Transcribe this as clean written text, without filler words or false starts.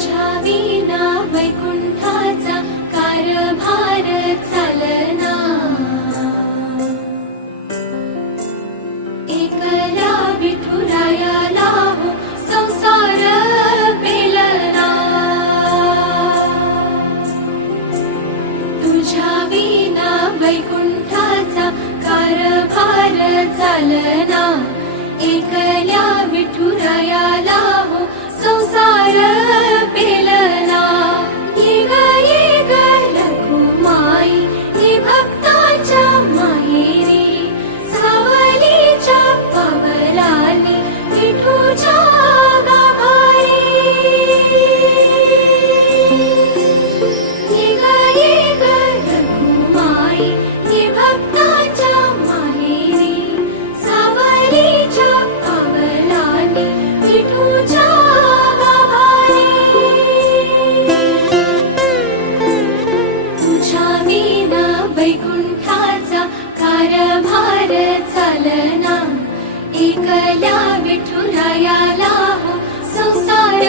तुझ्या विना वैकुंठाचा कारभार चालना, एकला विठुरायाला हो संसार पेलना, तुझ्या विना वैकुंठाचा कारभार चालना, एकल्या विठुरायाला हो संसार पेलना। ये ग रखुमाई हे भक्तांच्या माहेरी, सावलीच्या पावलांनी विठूच्या गाभारी। ये ग रखुमाई हे भक्तांच्या माहेरी, सावलीच्या पावलांनी विठूच्या गाभारी। तुझ्या विना वैकुंठाचा कारभार चालना, एकल्या विठुरायाला हो संसार